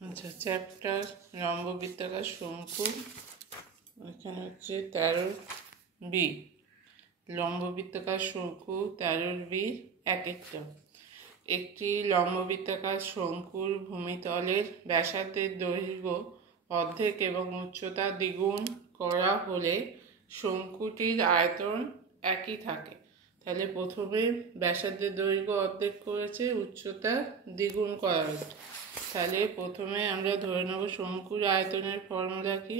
আচ্ছা, চ্যাপ্টার লম্ববৃত্তাকার শঙ্কু। এখানে হচ্ছে 13B লম্ববৃত্তাকার শঙ্কু 13B এক একটা। একটি লম্ববৃত্তাকার শঙ্কুর ভূমিতলের ব্যাসার্ধের দৈর্ঘ্য অর্ধেক এবং উচ্চতা দ্বিগুণ করা হলে শঙ্কুটির আয়তন একই থাকে। তাহলে প্রথমে ব্যাসার্ধের দৈর্ঘ্য অর্ধেক করেছে, উচ্চতা দ্বিগুণ করা হয়েছে। তাহলে প্রথমে আমরা ধরে নেব শঙ্কুর আয়তনের ফর্মুলা কি।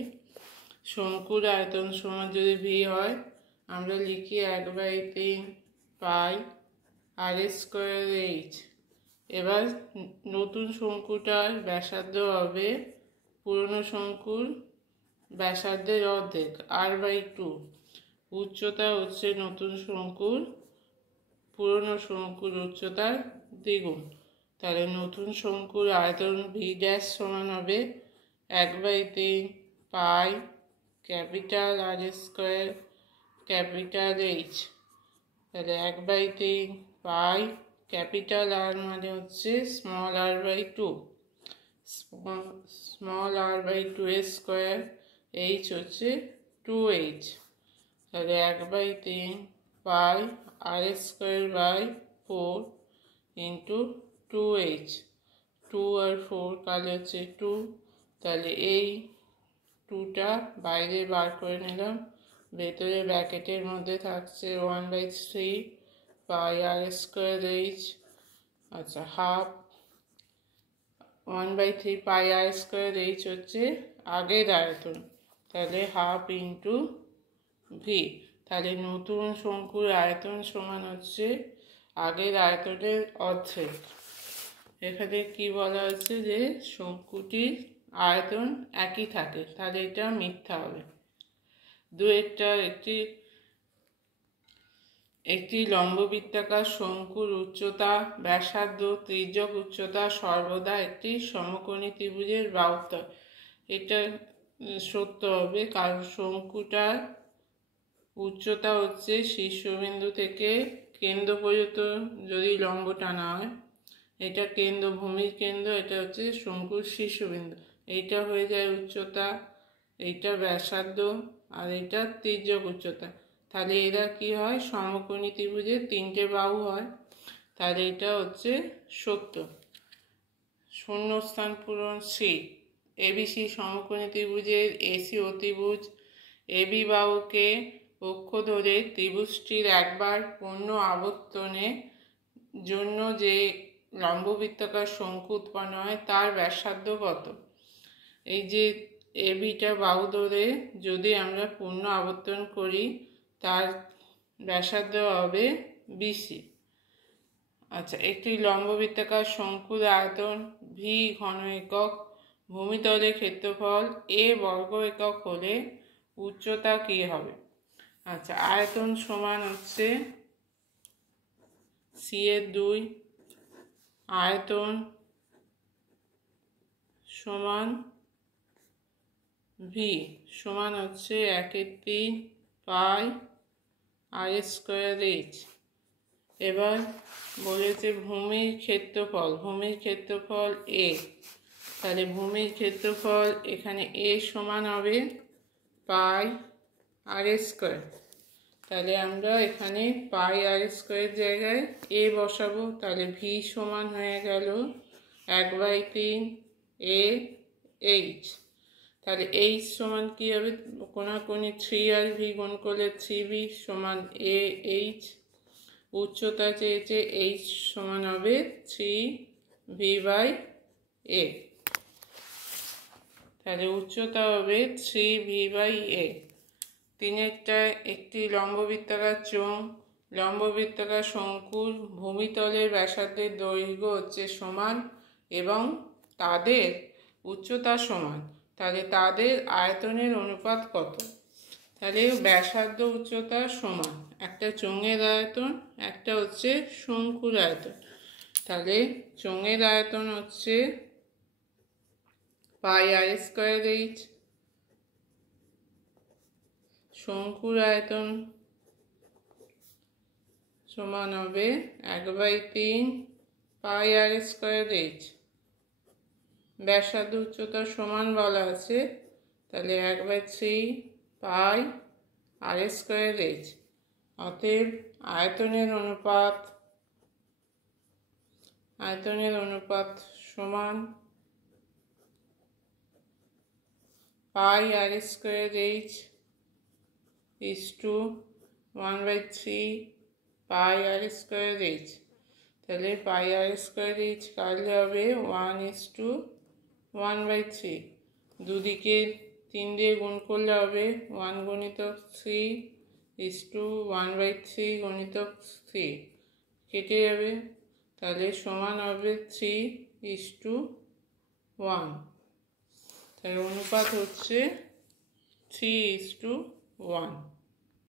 শঙ্কুর আয়তন সমান যদি ভি হয় আমরা লিখি 1/3 পাই আর স্কোয়ার এইচ। এবার নতুন শঙ্কুটার ব্যাসার্ধ হবে পুরনো শঙ্কুর ব্যাসার্ধের অর্ধেক r/2। উচ্চতা হচ্ছে নতুন শঙ্কুর পুরনো শঙ্কুর উচ্চতার দ্বিগুণ। তাহলে নতুন শঙ্কুর আয়তন ভি ড্যাশ সমান হবে 1/3 pi capital R square capital H. তাহলে 1/3 পাই ক্যাপিটাল আর মানে হচ্ছে small r/2, small r/2 square, H হচ্ছে 2h। তাহলে 1/3 পাই আর স্কোয়ার বাই 4 ইন্টু 2h। 2 আর 4 কালে হচ্ছে 2। তাহলে এই 2টা বাইরে বার করে নিলাম, ভেতরে ব্র্যাকেটের মধ্যে থাকছে 1/3 পাই আর স্কোয়ার এইচ। আচ্ছা, হাফ 1/3 পাই আর স্কোয়ার এইচ হচ্ছে আগের আয়তন, তাহলে হাফ ইন্টু ভি। তাহলে নতুন শঙ্কুর আয়তন সমান হচ্ছে আগের আয়তনের অর্ধেক। এখানে কি বলা হচ্ছে যে শঙ্কুটির আয়তন একই থাকে, তাহলে এটা মিথ্যা হবে। একটি লম্ববৃত্তাকার শঙ্কুর উচ্চতা, ব্যাসার্ধ, তির্যক উচ্চতা সর্বদা একটি সমকোণী ত্রিভুজের বাহুতল। এটা সত্য হবে, কারণ শঙ্কুটার উচ্চতা হচ্ছে শীর্ষবিন্দু থেকে কেন্দ্র পর্যন্ত যদি লম্ব টানা হয়, এটা কেন্দ্র, ভূমির কেন্দ্র, এটা হচ্ছে শঙ্কুর শীর্ষবিন্দু, এইটা হয়ে যায় উচ্চতা, এইটা ব্যাসার্ধ, আর এটা তির্যক উচ্চতা। তাহলে এরা কি হয়, সমকোণী ত্রিভুজের 3টে বাহু হয়। তাহলে এটা হচ্ছে সত্য। শূন্যস্থান পূরণ সি। এবিসি সমকোণী ত্রিভুজের এসি অতিভুজ এবি বাহুকে অক্ষ ধরে ত্রিভুজটির একবার পূর্ণ আবর্তনের জন্য যে লম্ববৃত্তাকার শঙ্কু উৎপন্ন হয় তার ব্যাসার্ধ কত। এই যে এবিটা বাহু ধরে যদি আমরা পূর্ণ আবর্তন করি তার ব্যাসার্ধ হবে বিসি। আচ্ছা, একটি লম্ববৃত্তাকার শঙ্কুর আয়তন ভি ঘন একক, ভূমিতলের ক্ষেত্রফল এ বর্গ একক হলে উচ্চতা কি হবে। আচ্ছা, আয়তন সমান হচ্ছে সি এর 2, আয়তন সমান ভি সমান হচ্ছে 1/3 পাই আর স্কোয়ার এইচ। এবার বলেছে ভূমির ক্ষেত্রফল এ। তাহলে ভূমির ক্ষেত্রফল এখানে এ সমান হবে পাই আর স্কোয়ার। তাহলে আমরা এখানে পাই আর স্কোয়ার জায়গায় এ বসাবো। তাহলে ভি সমান হয়ে গেল 1/3 এ এইচ। তাহলে এইচ সমান কি হবে, কোনাকুনি 3 আর ভি গুণ করলে 3b সমান এ এইচ। উচ্চতা চেয়েছে, এইচ সমান হবে 3v/a। তাহলে উচ্চতা হবে 3v/a। 3-টা একটি লম্ববৃত্তাকার শঙ্কুর ভূমিতলের ব্যাসার্ধের দৈর্ঘ্য হচ্ছে সমান এবং তাদের উচ্চতা সমান। তাহলে তাদের আয়তনের অনুপাত কত। তাহলে ব্যাসার্ধ উচ্চতা সমান, একটা চোঙের আয়তন, একটা হচ্ছে শঙ্কুর আয়তন। তাহলে চোঙের আয়তন হচ্ছে পাই আর স্কোয়ার এইচ, শঙ্কুর আয়তন সমান হবে 1/3 পাই আর স্কোয়ার এইচ। ব্যাসার্ধ উচ্চতা সমান বলা আছে, তাহলে 1/3 পাই আর স্কোয়ার এইচ। অতএব আয়তনের অনুপাত সমান পাই আর স্কোয়ার এইচ = 1/3 পাই আর স্কোয়ার এইচ। তাহলে পাই আর স্কোয়ার এইচ কাটলে হবে 1:1/3। দুদিকে 3 দিয়ে গুণ করলে হবে 1 গুণিতক 3 = 1/3 গুণিতক 3, কেটে যাবে, তাহলে সমান হবে 3:1। তাহলে অনুপাত হচ্ছে 3:1।